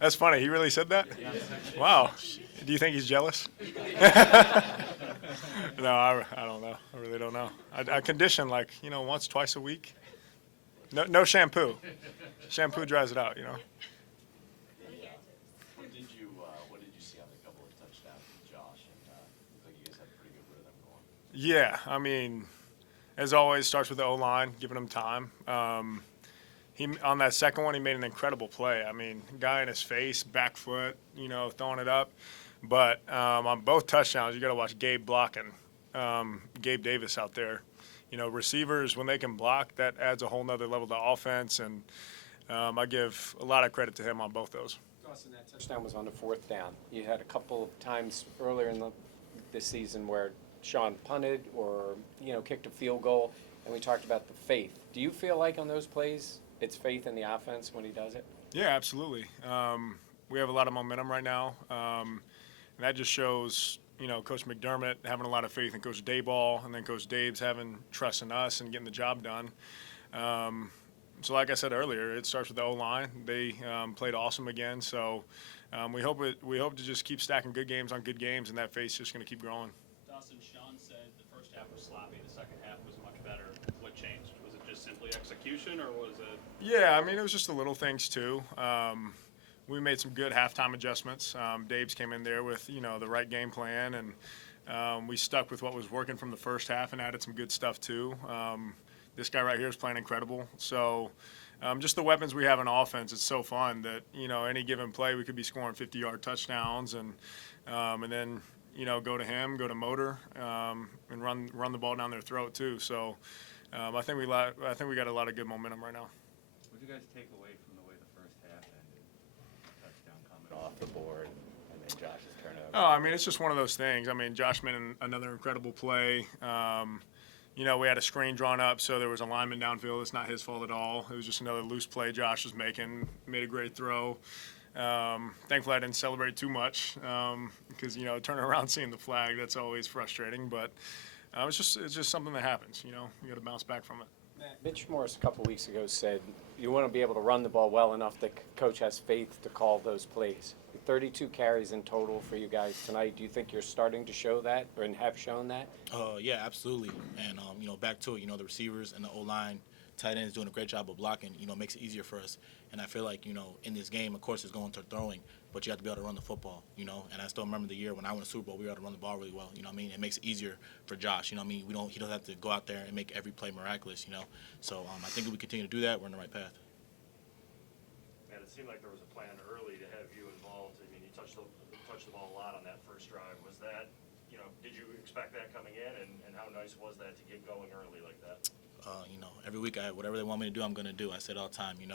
That's funny. He really said that? Wow. Do you think he's jealous? No, I don't know. I really don't know. I condition like, once, twice a week. No, no shampoo. Shampoo dries it out, What did you see on a couple of touchdowns with Josh? And looked like you guys had a pretty good rhythm going. Yeah, I mean, as always, starts with the O-line, giving him time. He on that second one, he made an incredible play. I mean, guy in his face, back foot, throwing it up. But on both touchdowns, you got to watch Gabe blocking. Gabe Davis out there. Receivers, when they can block, that adds a whole nother level to offense. And I give a lot of credit to him on both those. Dawson, that touchdown was on the fourth down. You had a couple of times earlier in this season where Sean punted or, kicked a field goal, and we talked about the faith. Do you feel like on those plays it's faith in the offense when he does it? Yeah, absolutely. We have a lot of momentum right now, and that just shows, Coach McDermott having a lot of faith in Coach Dayball, and then Coach Dave's having trust in us and getting the job done. So like I said earlier, it starts with the O-line. They played awesome again, so we hope to just keep stacking good games on good games, and that faith's just going to keep growing. Dawson, Sean said the first half was sloppy, the second half was much better. What changed? Was it just simply execution, or was it? Yeah, I mean, it was just the little things too. We made some good halftime adjustments. Dave's came in there with, the right game plan, and we stuck with what was working from the first half and added some good stuff too. This guy right here is playing incredible. So just the weapons we have in offense, it's so fun that, any given play we could be scoring 50-yard touchdowns and then, go to him, go to Motor, and run the ball down their throat too. So I think we got a lot of good momentum right now. What did you guys take away from the way the first half ended? Touchdown coming off the board, and then Josh's turnover. Oh, I mean, it's just one of those things. I mean, Josh made another incredible play. We had a screen drawn up, so there was a lineman downfield. It's not his fault at all. It was just another loose play Josh was making. Made a great throw. Thankfully, I didn't celebrate too much because, turning around seeing the flag, that's always frustrating. But it's just something that happens. You got to bounce back from it. Mitch Morse a couple weeks ago said you want to be able to run the ball well enough that coach has faith to call those plays. 32 carries in total for you guys tonight. Do you think you're starting to show that or have shown that? Yeah, absolutely. And, back to it, the receivers and the O-line, tight ends doing a great job of blocking, makes it easier for us. And I feel like, in this game, of course, it's going to throwing, but you have to be able to run the football, And I still remember the year when I won the Super Bowl, we were able to run the ball really well, It makes it easier for Josh, He doesn't have to go out there and make every play miraculous, So I think if we continue to do that, we're on the right path. Man, it seemed like there was a plan early to have you involved. I mean, you touched the ball a lot on that first drive. Was that, did you expect that coming in, and how nice was that to get going early like that? Every week, whatever they want me to do, I'm going to do. I say it all the time, you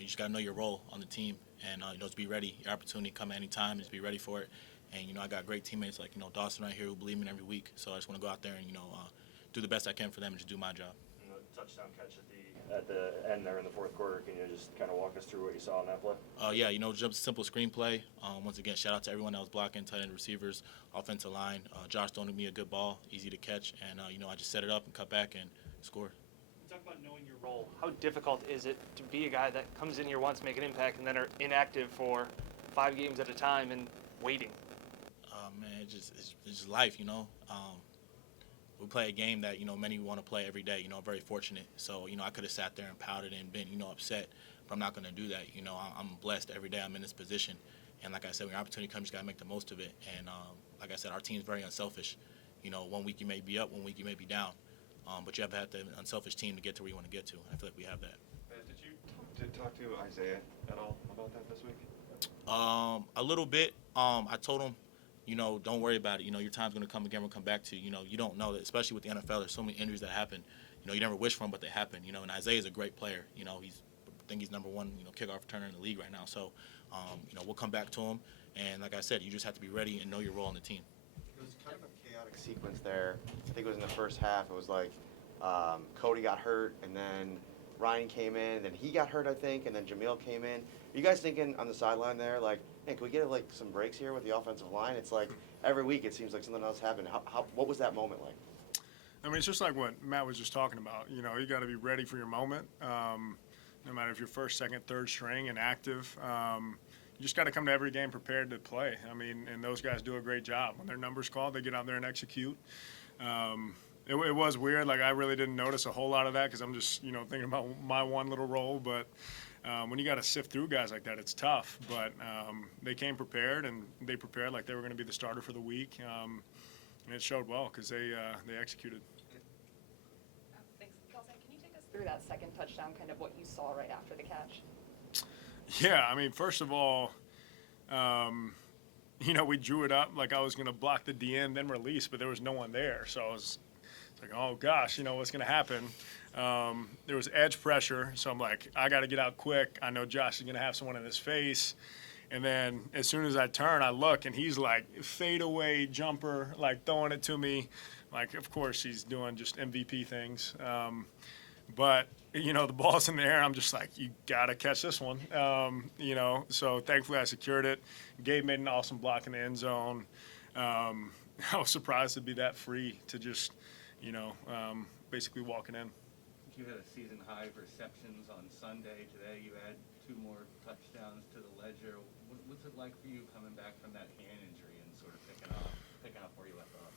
just got to know your role on the team and, just be ready. Your opportunity come at any time, just be ready for it. And, I got great teammates like, Dawson right here who believe in me every week. So I just want to go out there and, do the best I can for them and just do my job. And the touchdown catch at the end there in the fourth quarter, can you just kind of walk us through what you saw on that play? Just a simple screenplay. Once again, shout out to everyone that was blocking, tight end receivers, offensive line. Josh throwing me a good ball, easy to catch. And, I just set it up and cut back and scored. Talk about knowing your role. How difficult is it to be a guy that comes in here once, make an impact, and then are inactive for 5 games at a time and waiting? Man, it's just life, We play a game that, many want to play every day, very fortunate. So, I could have sat there and pouted and been, upset, but I'm not going to do that. I'm blessed every day I'm in this position. And like I said, when your opportunity comes, you got to make the most of it. And like I said, our team's very unselfish. 1 week you may be up, 1 week you may be down. But you have to have the unselfish team to get to where you want to get to. I feel like we have that. Did you talk to Isaiah at all about that this week? A little bit. I told him, don't worry about it. Your time's going to come again. We'll come back to you. You don't know that, especially with the NFL. There's so many injuries that happen. You never wish for them, but they happen. And Isaiah's a great player. I think he's number one, kickoff returner in the league right now. So, we'll come back to him. And like I said, you just have to be ready and know your role on the team. It was kind of a chaotic sequence there. I think it was in the first half. It was like Cody got hurt, and then Ryan came in, and then he got hurt, I think, and then Jamil came in. Are you guys thinking on the sideline there, like, hey, can we get like some breaks here with the offensive line? It's like every week it seems like something else happened. What was that moment like? I mean, it's just like what Matt was just talking about. You got to be ready for your moment. No matter if you're first, second, third string and active. just got to come to every game prepared to play. I mean, and those guys do a great job. When their number's called, they get out there and execute. It was weird. Like, I really didn't notice a whole lot of that because I'm just, thinking about my one little role. But when you got to sift through guys like that, it's tough. But they came prepared, and they prepared like they were going to be the starter for the week. And it showed well because they executed. Thanks. Dawson, can you take us through that second touchdown, kind of what you saw right after the catch? Yeah, I mean, first of all, we drew it up like I was going to block the DN, then release, but there was no one there. So I was like, oh, gosh, what's going to happen? There was edge pressure, so I'm like, I got to get out quick. I know Josh is going to have someone in his face. And then as soon as I turn, I look, and he's like fadeaway jumper, like throwing it to me. Like, of course, he's doing just MVP things. But, the ball's in the air. I'm just like, you got to catch this one. So thankfully I secured it. Gabe made an awesome block in the end zone. I was surprised to be that free to just, basically walking in. You had a season high receptions on Sunday. Today you had 2 more touchdowns to the ledger. What's it like for you coming back from that hand injury and sort of picking up where you left off?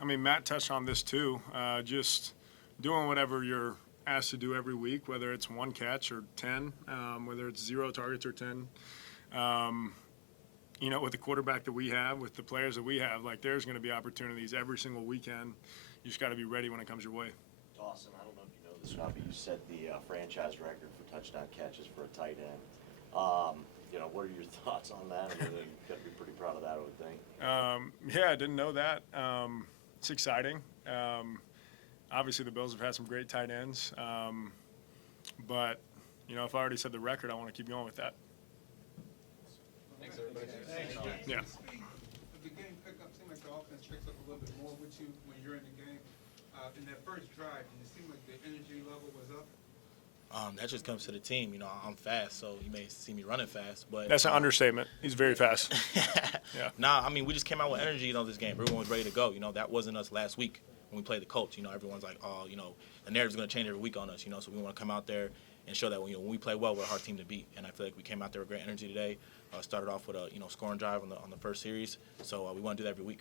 I mean, Matt touched on this too. Just doing whatever you're asked to do every week, whether it's 1 catch or 10, whether it's 0 targets or 10. With the quarterback that we have, with the players that we have, like, there's going to be opportunities every single weekend. You just got to be ready when it comes your way. Dawson, I don't know if you know this or not, but you set the franchise record for touchdown catches for a tight end. What are your thoughts on that? I mean, you've got to be pretty proud of that, I would think. Yeah, I didn't know that. It's exciting. Obviously, the Bills have had some great tight ends. But, if I already said the record, I want to keep going with that. Thanks, everybody. Yeah. The game pickup seemed like the offense picks up a little bit more with you when you're in the game. In that first drive, did it seem like the energy level was up? That just comes to the team. I'm fast, so you may see me running fast, but That's an understatement. He's very fast. Yeah. Nah, I mean, we just came out with energy, this game. Everyone was ready to go. That wasn't us last week when we played the Colts. Everyone's like, oh, the narrative's going to change every week on us, so we want to come out there and show that, when we play well, we're a hard team to beat. And I feel like we came out there with great energy today. Started off with a, scoring drive on the first series. So we want to do that every week.